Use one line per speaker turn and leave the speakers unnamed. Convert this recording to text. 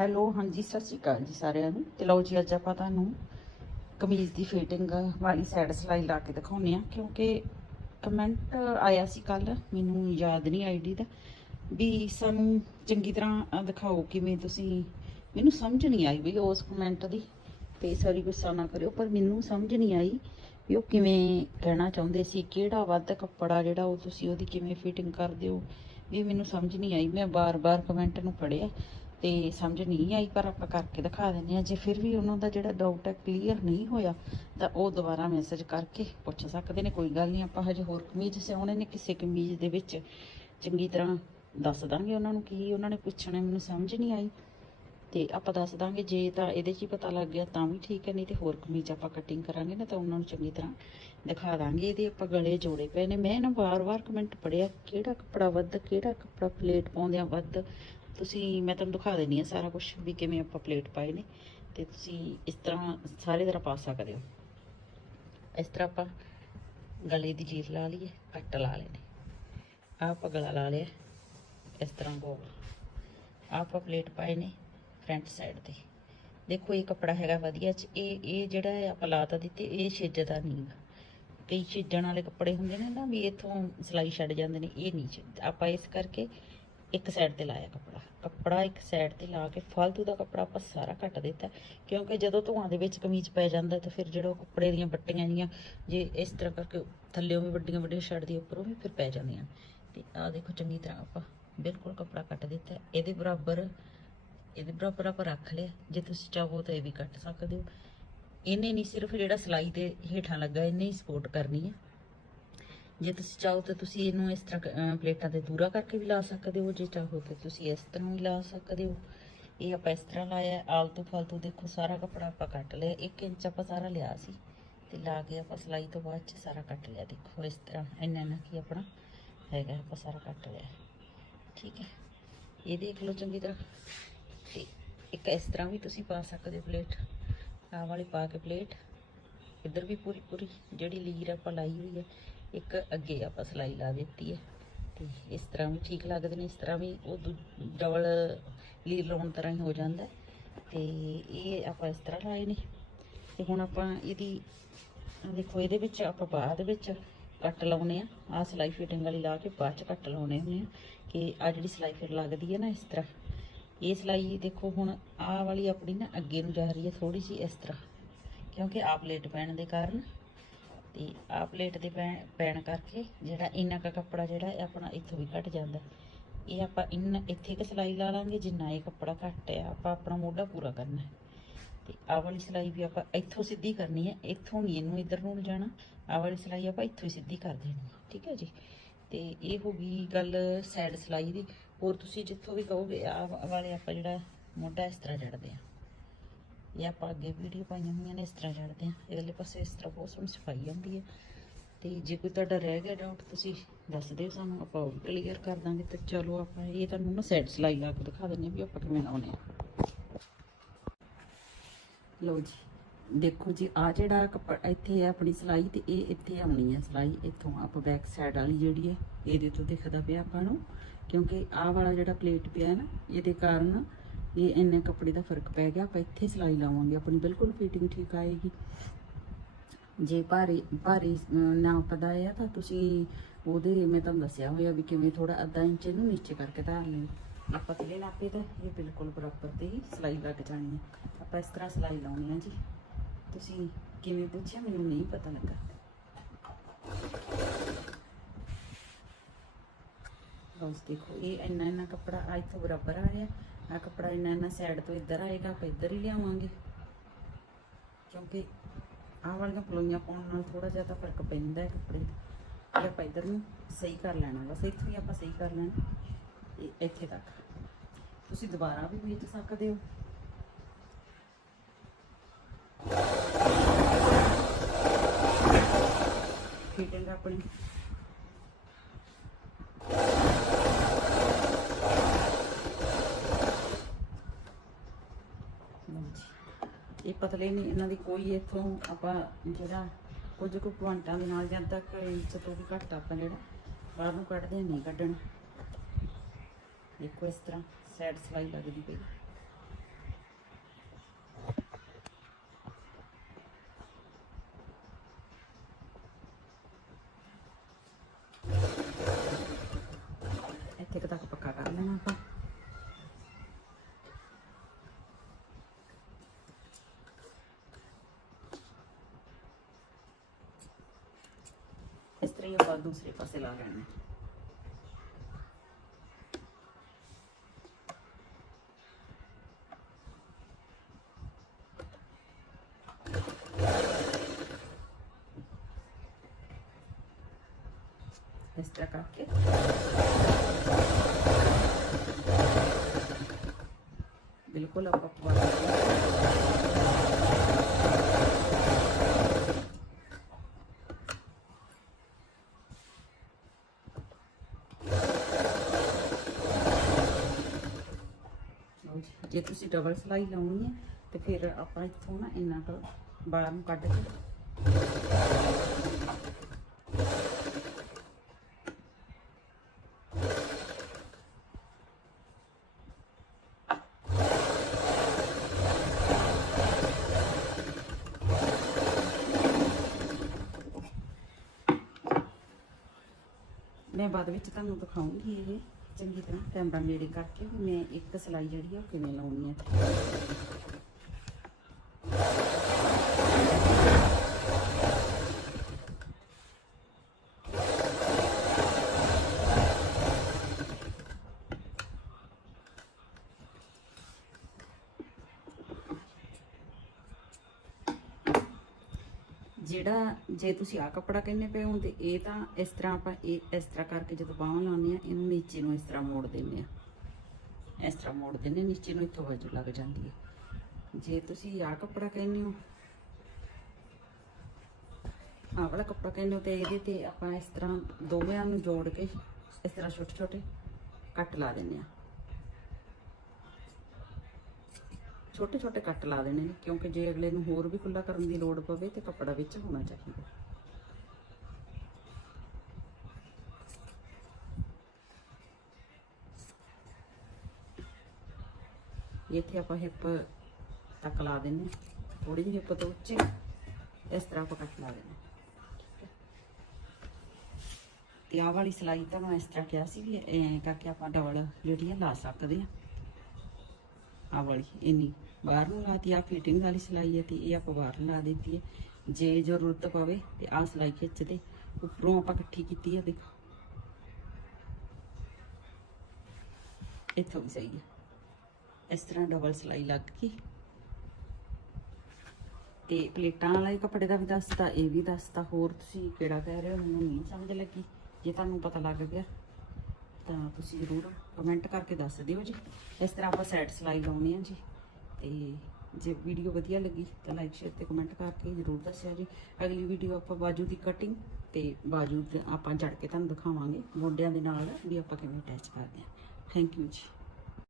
Hello, ਹਾਂਜੀ, ਸਤਿ ਸ਼੍ਰੀ ਅਕਾਲ ਜੀ ਸਾਰਿਆਂ ਨੂੰ। ਤੇ ਲਓ ਜੀ, ਅੱਜ ਆਪਾਂ ਤੁਹਾਨੂੰ ਕਮੀਜ਼ ਦੀ ਫਿਟਿੰਗ ਵਾਲੀ ਸਾਈਡ ਸਲਾਈ ਲਾ ਕੇ ਦਿਖਾਉਨੇ ਆ ਕਿਉਂਕਿ ਕਮੈਂਟ ਆਇਆ ਸੀ ਕੱਲ ਮੈਨੂੰ ਯਾਦ ਨਹੀਂ ਆਈਡੀ ਦਾ, ਵੀ ਸਾਨੂੰ ਚੰਗੀ ਤਰ੍ਹਾਂ ਦਿਖਾਓ ਕਿਵੇਂ ਤੁਸੀਂ। ਮੈਨੂੰ ਸਮਝ ਨਹੀਂ ਆਈ ਵੀ ਉਸ ਕਮੈਂਟ ਦੀ। ਤੇ ਸਾਰੀ ਗੁੱਸਾ ਨਾ ਕਰਿਓ, ਪਰ ਮੈਨੂੰ ਸਮਝ ਨਹੀਂ ਆਈ ਵੀ ਉਹ ਕਿਵੇਂ ਕਹਿਣਾ ਚਾਹੁੰਦੇ ਸੀ, ਕਿਹੜਾ ਵੱਧ ਕੱਪੜਾ ਜਿਹੜਾ ਉਹ ਤੁਸੀਂ ਉਹਦੀ ਕਿਵੇਂ ਫਿਟਿੰਗ ਕਰਦੇ ਹੋ, ਇਹ ਮੈਨੂੰ ਸਮਝ ਨਹੀਂ ਆਈ। ਮੈਂ ਬਾਰ-ਬਾਰ ਕਮੈਂਟ ਨੂੰ ਪੜਿਆ ਤੇ ਸਮਝ ਨਹੀਂ ਆਈ, ਪਰ ਆਪਾਂ ਕਰਕੇ ਦਿਖਾ ਦਿੰਦੇ ਆ ਜੇ ਫਿਰ ਵੀ ਉਹਨਾਂ ਦਾ ਜਿਹੜਾ ਡਾਊਟ ਹੈ ਕਲੀਅਰ ਨਹੀਂ ਹੋਇਆ, ਤਾਂ ਉਹ ਦੁਬਾਰਾ ਮੈਸੇਜ ਕਰਕੇ ਪੁੱਛ ਸਕਦੇ ਨੇ, ਕੋਈ ਗੱਲ ਨਹੀਂ, ਆਪਾਂ ਹਜੇ ਹੋਰ ਕਮੀਜ਼ ਸਿਉਣੇ ਨੇ, ਕਿਸੇ ਕਮੀਜ਼ ਦੇ ਵਿੱਚ ਚੰਗੀ ਤਰ੍ਹਾਂ ਦੱਸ ਦਾਂਗੇ ਉਹਨਾਂ ਨੂੰ ਕੀ ਉਹਨਾਂ ਨੇ ਪੁੱਛਣਾ, ਮੈਨੂੰ ਸਮਝ ਨਹੀਂ ਆਈ। ਤੇ ਆਪਾਂ ਦੱਸ ਦਾਂਗੇ, ਜੇ ਤਾਂ ਇਹਦੇ 'ਚ ਹੀ ਪਤਾ ਲੱਗ ਗਿਆ, ਤਾਂ ਵੀ ਠੀਕ ਹੈ, ਨਹੀਂ ਤੇ ਹੋਰ ਕਮੀਜ਼ ਆਪਾਂ ਕਟਿੰਗ ਕਰਾਂਗੇ ਨਾ, ਤਾਂ ਉਹਨਾਂ ਨੂੰ ਚੰਗੀ ਤਰ੍ਹਾਂ ਦਿਖਾ ਦਾਂਗੇ। ਇਹਦੇ ਆਪਾਂ ਗਲੇ ਜੋੜੇ ਪਏ ਨੇ। ਮੈਂ ਨਾ ਵਾਰ-ਵਾਰ ਕਮੈਂਟ ਪੜਿਆ ਕਿਹੜਾ ਕੱਪੜਾ ਵੱਧ, ਕਿਹੜਾ ਕੱਪੜਾ ਪਲੇਟ ਪਾਉਂਦਿਆਂ ਵੱਧ ਤੁਸੀਂ, ਮੈਂ ਤੁਹਾਨੂੰ ਦਿਖਾ ਦੇਣੀ ਆ ਸਾਰਾ ਕੁਝ ਵੀ ਕਿਵੇਂ ਆਪਾਂ ਪਲੇਟ ਪਾਏ ਨੇ ਤੇ ਤੁਸੀਂ ਇਸ ਤਰ੍ਹਾਂ ਸਾਰੇ ਤਰ੍ਹਾਂ ਪਾ ਸਕਦੇ ਹੋ। ਇਸ ਤਰ੍ਹਾਂ ਆਪਾਂ ਗਲੇ ਦੀ ਜੀਰ ਲਾ ਲਈਏ, ਕੱਟ ਲਾ ਲੈਣੇ ਆਹ ਆਪਾਂ ਗਲਾ ਲਾ ਲਿਆ, ਇਸ ਤਰ੍ਹਾਂ ਗੋਲ। ਆਪਾਂ ਪਲੇਟ ਪਾਏ ਨੇ ਫਰੰਟ ਸਾਈਡ ਤੇ। ਦੇਖੋ, ਇਹ ਕੱਪੜਾ ਹੈਗਾ ਵਧੀਆ ਚ, ਇਹ ਇਹ ਜਿਹੜਾ ਹੈ ਆਪਾਂ ਲਾਤਾ ਦਿੱਤੇ ਇਹ ਛਿੱਜਦਾ ਨਹੀਂ ਗਾ। ਕਈ ਛਿੱਜਣ ਵਾਲੇ ਕੱਪੜੇ ਹੁੰਦੇ ਨੇ ਨਾ ਵੀ ਇਥੋਂ ਸਿਲਾਈ ਛੱਡ ਜਾਂਦੇ ਨੇ, ਇਹ ਨਹੀਂ ਛਿੱਜਦਾ। ਆਪਾਂ ਇਸ ਕਰਕੇ ਇੱਕ ਸਾਈਡ ਤੇ ਲਾਇਆ ਕੱਪੜਾ ਕੱਪੜਾ ਇੱਕ ਸਾਈਡ ਤੇ ਲਾ ਕੇ ਫालतू ਦਾ ਕੱਪੜਾ ਆਪਾਂ ਸਾਰਾ ਕੱਟ ਦਿੱਤਾ, ਕਿਉਂਕਿ ਜਦੋਂ ਧੂਆਂ ਦੇ ਵਿੱਚ ਕਮੀਜ਼ ਪੈ ਜਾਂਦਾ ਤਾਂ ਫਿਰ ਜਿਹੜਾ ਉਹ ਕੱਪੜੇ ਦੀਆਂ ਬੱਟੀਆਂ ਜੀਆਂ, ਜੇ ਇਸ ਤਰ੍ਹਾਂ ਕਰਕੇ ਥੱਲੇੋਂ ਵੀ ਵੱਡੀਆਂ ਵੱਡੀਆਂ ਛੱਡਦੀ ਉੱਪਰੋਂ ਵੀ ਫਿਰ ਪੈ ਜਾਂਦੀਆਂ। ਤੇ ਆਹ ਦੇਖੋ ਚੰਗੀ ਤਰ੍ਹਾਂ ਆਪਾਂ ਬਿਲਕੁਲ ਕੱਪੜਾ ਕੱਟ ਦਿੱਤਾ। ਇਹਦੇ ਬਰਾਬਰ ਇਹਦੇ ਬਰਾਬਰ ਆਪਾਂ ਰੱਖ ਲਿਆ। ਜੇ ਤੁਸੀਂ ਚਾਹੋ ਤਾਂ ਇਹ ਵੀ ਕੱਟ ਸਕਦੇ ਹੋ। ਇਹਨੇ ਨਹੀਂ ਸਿਰਫ ਜਿਹੜਾ ਸਲਾਈ ਦੇ ਹੇਠਾਂ ਲੱਗਾ, ਇਹਨੇ ਹੀ ਸਪੋਰਟ ਕਰਨੀ ਹੈ ਜੇ ਤੁਸੀਂ ਚਾਹੋ ਤਾਂ ਤੁਸੀਂ ਇਹਨੂੰ ਇਸ ਤਰ੍ਹਾਂ ਪਲੇਟਾਂ ਤੇ ਦੂਰਾ ਕਰਕੇ ਵੀ ਲਾ ਸਕਦੇ ਹੋ, ਜੇ ਚਾਹੋ ਤਾਂ ਤੁਸੀਂ ਇਸ ਤਰ੍ਹਾਂ ਵੀ ਲਾ ਸਕਦੇ ਹੋ। ਇਹ ਆਪਾਂ ਇਸ ਤਰ੍ਹਾਂ ਲਾਇਆ, ਆਲਤੂ ਫਾਲਤੂ ਦੇਖੋ, ਸਾਰਾ ਕੱਪੜਾ ਆਪਾਂ ਕੱਟ ਲਿਆ 1 ਇੰਚ ਆਪਾਂ ਸਾਰਾ ਲਿਆ ਸੀ। ਤੇ ਲਾ ਕੇ ਆਪਾਂ ਸਲਾਈ ਤੋਂ ਬਾਅਦ ਚ ਸਾਰਾ ਕੱਟ ਲਿਆ, ਦੇਖੋ ਇਸ ਤਰ੍ਹਾਂ ਇੰਨਾ ਇੰਨਾ ਕੀ ਆਪਣਾ ਹੈਗਾ, ਆਪਾਂ ਸਾਰਾ ਕੱਟ ਲਿਆ। ਠੀਕ ਹੈ? ਇਹ ਦੇਖ ਲਓ ਚੰਗੀ ਤਰ੍ਹਾਂ। ਤੇ ਇੱਕ ਇਸ ਤਰ੍ਹਾਂ ਵੀ ਤੁਸੀਂ ਪਾ ਸਕਦੇ ਹੋ ਪਲੇਟ। ਆਹ ਵਾਲੀ ਪਾ ਕੇ ਪਲੇਟ। ਇੱਧਰ ਵੀ ਪੂਰੀ ਪੂਰੀ ਜਿਹੜੀ ਲੀਰ ਆਪਾਂ ਲਾਈ ਹੋਈ ਹੈ ਇੱਕ ਅੱਗੇ ਆਪਾਂ ਸਲਾਈ ਲਾ ਦਿੱਤੀ ਹੈ। ਤੇ ਇਸ ਤਰ੍ਹਾਂ ਵੀ ਠੀਕ ਲੱਗਦੇ ਨੇ, ਇਸ ਤਰ੍ਹਾਂ ਵੀ ਉਹ ਡਬਲ ਲੀਰ ਲਾਉਣ ਤਰ੍ਹਾਂ ਹੀ ਹੋ ਜਾਂਦਾ ਹੈ। ਤੇ ਇਹ ਆਪਾਂ ਇਸ ਤਰ੍ਹਾਂ ਲਾਏ ਨੇ। ਤੇ ਹੁਣ ਆਪਾਂ ਇਹਦੀ, ਦੇਖੋ ਇਹਦੇ ਵਿੱਚ ਆਪਾਂ ਬਾਅਦ ਵਿੱਚ ਕੱਟ ਲਾਉਨੇ ਆ। ਆ ਸਲਾਈ ਫਿਟਿੰਗ ਵਾਲੀ ਲਾ ਕੇ ਬਾਅਦ ਚ ਕੱਟ ਲਾਉਨੇ ਹੁੰਦੇ ਆ ਕਿ ਆ ਜਿਹੜੀ ਸਲਾਈ ਫਿਰ ਲੱਗਦੀ ਹੈ ਨਾ ਇਸ ਤਰ੍ਹਾਂ। ਇਹ ਸਲਾਈ ਦੇਖੋ ਹੁਣ ਆਹ ਵਾਲੀ ਆਪਣੀ ਨਾ ਅੱਗੇ ਨੂੰ ਜਾ ਰਹੀ ਹੈ ਥੋੜੀ ਜਿਹੀ ਇਸ ਤਰ੍ਹਾਂ। ਕਿਉਂਕਿ ਆਪ ਲੇਟ ਪੈਣ ਦੇ ਕਾਰਨ ਤੇ ਆ ਪਲੇਟ ਦੇ ਪੈਣ ਪੈਣ ਕਰਕੇ ਜਿਹੜਾ ਇੰਨਾ ਕੁ ਕੱਪੜਾ ਜਿਹੜਾ ਆਪਣਾ ਇੱਥੋਂ ਵੀ ਘਟ ਜਾਂਦਾ। ਇਹ ਆਪਾਂ ਇੰਨਾ, ਇੱਥੇ ਕਿ ਸਲਾਈ ਲਾ ਲਾਂਗੇ ਜਿੰਨਾ ਇਹ ਕੱਪੜਾ ਘੱਟ ਆ ਆਪਾਂ ਆਪਣਾ ਮੋਢਾ ਪੂਰਾ ਕਰਨਾ ਹੈ। ਤੇ ਆਹ ਵਾਲੀ ਸਲਾਈ ਵੀ ਆਪਾਂ ਇੱਥੋਂ ਸਿੱਧੀ ਕਰਨੀ ਹੈ, ਇੱਥੋਂ ਨਹੀਂ, ਇਹਨੂੰ ਇੱਧਰ ਨੂੰ ਜਾਣਾ। ਆ ਵਾਲੀ ਸਲਾਈ ਆਪਾਂ ਇੱਥੋਂ ਹੀ ਸਿੱਧੀ ਕਰ ਦੇਣੀ ਹੈ, ਠੀਕ ਹੈ ਜੀ? ਤੇ ਇਹ ਹੋ ਗਈ ਗੱਲ ਸਾਈਡ ਸਲਾਈ ਦੀ। ਹੋਰ ਤੁਸੀਂ ਜਿੱਥੋਂ ਵੀ ਕਹੋਗੇ ਆ ਵਾਲੇ ਆਪਾਂ ਜਿਹੜਾ ਮੋਢਾ ਇਸ ਤਰ੍ਹਾਂ ਜੜਦੇ ਆ। ਇਹ ਆਪਾਂ ਅੱਗੇ ਵੀਡੀਓ ਪਾਈਆਂ ਹੋਈਆਂ ਨੇ ਇਸ ਤਰ੍ਹਾਂ ਜੜਦੇ ਆ ਇਹਦੇ ਪਾਸੇ ਇਸ ਤਰ੍ਹਾਂ ਬਹੁਤ ਸੋਹਣੀ ਸਫ਼ਾਈ ਆਉਂਦੀ ਹੈ ਤੇ ਜੇ ਕੋਈ ਤੁਹਾਡਾ ਰਹਿ ਗਿਆ ਡਾਊਟ ਤੁਸੀਂ ਦੱਸ ਦਿਓ ਸਾਨੂੰ ਆਪਾਂ ਉਹ ਕਲੀਅਰ ਕਰ ਦਾਂਗੇ ਤੇ ਚਲੋ ਆਪਾਂ ਇਹ ਤੁਹਾਨੂੰ ਨਾ ਸਾਈਡ ਸਲਾਈ ਲਾ ਕੇ ਦਿਖਾ ਦਿੰਦੇ ਹਾਂ ਵੀ ਆਪਾਂ ਕਿਵੇਂ ਲਾਉਣੇ ਆ ਲਓ ਜੀ ਦੇਖੋ ਜੀ ਆ ਜਿਹੜਾ ਕੱਪੜਾ ਇੱਥੇ ਹੈ ਆਪਣੀ ਸਲਾਈ ਤੇ ਇਹ ਇੱਥੇ ਆਉਣੀ ਹੈ ਸਲਾਈ ਇੱਥੋਂ ਆਪਾਂ ਬੈਕ ਸਾਈਡ ਵਾਲੀ ਜਿਹੜੀ ਹੈ ਇਹਦੇ ਤੋਂ ਦਿਖਦਾ ਪਿਆ ਆਪਾਂ ਨੂੰ ਕਿਉਂਕਿ ਆਹ ਵਾਲਾ ਜਿਹੜਾ ਪਲੇਟ ਪਿਆ ਨਾ ਇਹਦੇ ਕਾਰਨ ਇਹ ਇੰਨੇ ਕੱਪੜੇ ਦਾ ਫ਼ਰਕ ਪੈ ਗਿਆ, ਆਪਾਂ ਇੱਥੇ ਸਿਲਾਈ ਲਾਵਾਂਗੇ, ਆਪਣੀ ਬਿਲਕੁਲ ਫਿਟਿੰਗ ਠੀਕ ਆਏਗੀ। ਜੇ ਭਾਰੀ ਭਾਰੀ ਨਾ ਪਤਾ ਆ ਤਾਂ ਤੁਸੀਂ ਉਹਦੇ, ਮੈਂ ਤੁਹਾਨੂੰ ਦੱਸਿਆ ਹੋਇਆ ਵੀ ਕਿਵੇਂ ਥੋੜਾ ਅੱਧਾ ਇੰਚ ਨੂੰ ਨੀਚੇ ਕਰਕੇ ਧਾਰ ਲਿਓ ਆਪਾਂ ਪਤਲੇ ਨਾਪੇ ਤਾਂ ਇਹ ਬਿਲਕੁਲ ਬਰਾਬਰ ਤੇ ਹੀ ਸਿਲਾਈ ਲੱਗ ਜਾਣੀ ਹੈ ਆਪਾਂ ਇਸ ਤਰ੍ਹਾਂ ਸਿਲਾਈ ਲਾਉਣੀ ਹੈ ਜੀ। ਤੁਸੀਂ ਕਿਵੇਂ ਪੁੱਛਿਆ, ਮੈਨੂੰ ਨਹੀਂ ਪਤਾ ਲੱਗਾ। ਬਸ ਦੇਖੋ, ਇਹ ਇੰਨਾ ਇੰਨਾ ਕੱਪੜਾ ਆ ਇੱਥੋਂ ਬਰਾਬਰ ਆ ਰਿਹਾ। ਆ ਕੱਪੜਾ ਇੰਨਾ ਇੰਨਾ ਸਾਈਡ ਤੋਂ ਇੱਧਰ ਆਏਗਾ, ਆਪਾਂ ਇੱਧਰ ਹੀ ਲਿਆਵਾਂਗੇ। ਕਿਉਂਕਿ ਆਹ ਵਾਲੀਆਂ ਪਲੋਈਆਂ ਪਾਉਣ ਨਾਲ ਥੋੜਾ ਜਿਹਾ ਤਾਂ ਫ਼ਰਕ ਪੈਂਦਾ ਹੈ ਕੱਪੜੇ ਦਾ। ਆਪਾਂ ਇੱਧਰ ਨੂੰ ਸਹੀ ਕਰ ਲੈਣਾ ਬਸ ਇੱਥੋਂ ਹੀ ਆਪਾਂ ਸਹੀ ਕਰ ਲੈਣਾ। ਇੱਥੇ ਤੱਕ। ਤੁਸੀਂ ਦੁਬਾਰਾ ਵੀ ਵੇਚ ਸਕਦੇ ਹੋ। ਫਿਟਿੰਗ ਆਪਣੀ ਲਓ ਜੀ। ਇਹ ਪਤਲੇ ਨਹੀਂ, ਇਹਨਾਂ ਦੀ ਕੋਈ ਇੱਥੋਂ ਆਪਾਂ ਜਿਹੜਾ ਕੁਝ ਕੁ ਕੁਆਂਟਾਂ ਦੇ ਨਾਲ ਜਦ ਤੱਕ ਇੰਚ ਤੋਂ ਵੀ ਘੱਟ ਆਪਾਂ ਜਿਹੜਾ ਬਾਹਰ ਨੂੰ ਕੱਢਦੇ ਨਹੀਂ ਕੱਢਣ। ਦੇਖੋ ਇਸ ਤਰ੍ਹਾਂ ਸਾਈਡ ਸਲਾਈ ਲੱਗਦੀ ਪਈ। ਹੀ ਆਪਾਂ ਦੂਸਰੇ ਪਾਸੇ ਲਾ ਲੈਣਾ ਇਸ ਤਰ੍ਹਾਂ ਕਰਕੇ ਬਿਲਕੁਲ ਆਪਾਂ ਪਵਾ ਲਾਂਗੇ ਲਓ ਜੇ ਤੁਸੀਂ ਡਬਲ ਸਲਾਈ ਲਾਉਣੀ ਹੈ, ਤੇ ਫਿਰ ਆਪਾਂ ਇੱਥੋਂ ਨਾ ਇੰਨਾ ਕੁ ਬਾਹਰ ਨੂੰ ਕੱਢ ਕੇ ਮੈਂ ਬਾਅਦ ਵਿੱਚ ਤੁਹਾਨੂੰ ਦਿਖਾਉਂਗੀ ਇਹ। ਚੰਗੀ ਤਰ੍ਹਾਂ ਕੈਮਰਾ ਨੇੜੇ ਕਰਕੇ ਵੀ ਮੈਂ ਇੱਕ ਸਲਾਈ ਜਿਹੜੀ ਆ ਉਹ ਕਿਵੇਂ ਲਾਉਣੀ ਹੈ ਜਿਹੜਾ ਜੇ ਤੁਸੀਂ ਆ ਕੱਪੜਾ ਕਹਿੰਦੇ ਪਏ ਹੋ ਤੇ ਇਹ ਤਾਂ ਇਸ ਤਰ੍ਹਾਂ ਆਪਾਂ ਇਹ ਇਸ ਤਰ੍ਹਾਂ ਕਰਕੇ ਜਦੋਂ ਬਾਹਾਂ ਲਾਉਂਦੇ ਆ ਇਹਨੂੰ ਨੀਚੇ ਨੂੰ ਇਸ ਤਰ੍ਹਾਂ ਮੋੜ ਦਿੰਦੇ ਆ ਇਸ ਤਰ੍ਹਾਂ ਮੋੜ ਦਿੰਦੇ ਨੀਚੇ ਨੂੰ ਇੱਥੋਂ ਵਜੂ ਲੱਗ ਜਾਂਦੀ ਹੈ। ਜੇ ਤੁਸੀਂ ਆ ਕੱਪੜਾ ਕਹਿੰਦੇ ਹੋ, ਆਹ ਵਾਲਾ ਕੱਪੜਾ ਕਹਿੰਦੇ ਹੋ ਤੇ ਇਹਦੇ ਤੇ ਆਪਾਂ ਇਸ ਤਰ੍ਹਾਂ ਦੋਵੇਂ ਨੂੰ ਜੋੜ ਕੇ ਇਸ ਤਰ੍ਹਾਂ ਛੋਟੇ ਛੋਟੇ ਕੱਟ ਲਾ ਦਿੰਦੇ ਆ ਛੋਟੇ ਛੋਟੇ ਕੱਟ ਲਾ ਦੇਣੇ ਨੇ, ਕਿਉਂਕਿ ਜੇ ਅਗਲੇ ਨੂੰ ਹੋਰ ਵੀ ਖੁੱਲਾ ਕਰਨ ਦੀ ਲੋੜ ਪਵੇ ਤੇ ਕੱਪੜਾ ਵਿੱਚ ਹੋਣਾ ਚਾਹੀਦਾ। ਇੱਥੇ ਆਪਾਂ ਹਿੱਪ ਤੱਕ ਲਾ ਦਿੰਨੇ ਥੋੜੀ ਜਿਹੀ ਹਿੱਪ ਤੋਂ ਉੱਚੇ ਇਸ ਤਰ੍ਹਾਂ ਆਪਾਂ ਕੱਟ ਲਾ ਦਿੰਨੇ ਤੇ ਆਹ ਵਾਲੀ ਸਲਾਈ ਤਾਂ ਮੈਂ ਇਸ ਤਰ੍ਹਾਂ ਕਿਹਾ ਸੀ ਵੀ ਐਂ ਕਰਕੇ ਆਪਾਂ ਡਬਲ ਜਿਹੜੀ ਆ ਲਾ ਸਕਦੇ ਆ ਆਹ ਵਾਲੀ ਇੰਨੀ ਬਾਹਰ ਨੂੰ ਲਾਤੀ ਆ ਫਿਟਿੰਗ ਵਾਲੀ ਸਿਲਾਈ ਹੈ ਤੇ ਇਹ ਆਪਾਂ ਬਾਹਰ ਲਾ ਦਿੱਤੀ ਹੈ। ਜੇ ਜ਼ਰੂਰਤ ਪਵੇ ਤੇ ਆਹ ਸਿਲਾਈ ਖਿੱਚ ਦੇ। ਉੱਪਰੋਂ ਆਪਾਂ ਇਕੱਠੀ ਕੀਤੀ ਹੈ ਦੇਖੋ। ਇੱਥੋਂ ਵੀ ਸਹੀ ਹੈ। ਇਸ ਤਰ੍ਹਾਂ ਡਬਲ ਸਿਲਾਈ ਲੱਗ ਗਈ। ਤੇ ਪਲੇਟਾਂ ਵਾਲੇ ਕੱਪੜੇ ਦਾ ਵੀ ਦੱਸਤਾ, ਇਹ ਵੀ ਦੱਸਤਾ। ਹੋਰ ਤੁਸੀਂ ਕਿਹੜਾ ਕਹਿ ਰਹੇ ਹੋ? ਮੈਨੂੰ ਨਹੀਂ ਸਮਝ ਲੱਗੀ। ਜੇ ਤੁਹਾਨੂੰ ਪਤਾ ਲੱਗ ਗਿਆ। ਤਾਂ ਤੁਸੀਂ ਜ਼ਰੂਰ ਕਮੈਂਟ ਕਰਕੇ ਦੱਸ ਦਿਓ ਜੀ। ਇਸ ਤਰ੍ਹਾਂ ਆਪਾਂ ਸੈਟ ਸਲਾਈ ਲਾਉਣੀ ਆ ਜੀ। ਤੇ ਜੇ ਵੀਡੀਓ ਵਧੀਆ ਲੱਗੀ ਤਾਂ ਲਾਈਕ ਸ਼ੇਅਰ ਤੇ ਕਮੈਂਟ ਕਰਕੇ ਜ਼ਰੂਰ ਦੱਸਿਆ ਜੀ। ਅਗਲੀ ਵੀਡੀਓ ਆਪਾਂ ਬਾਜੂ ਦੀ ਕਟਿੰਗ ਤੇ ਬਾਜੂ ਆਪਾਂ ਜੜ ਕੇ ਤੁਹਾਨੂੰ ਦਿਖਾਵਾਂਗੇ। ਮੋਢਿਆਂ ਦੇ ਨਾਲ ਵੀ ਆਪਾਂ ਕਿਵੇਂ ਅਟੈਚ ਕਰਦੇ ਹਾਂ। ਥੈਂਕ ਯੂ ਜੀ।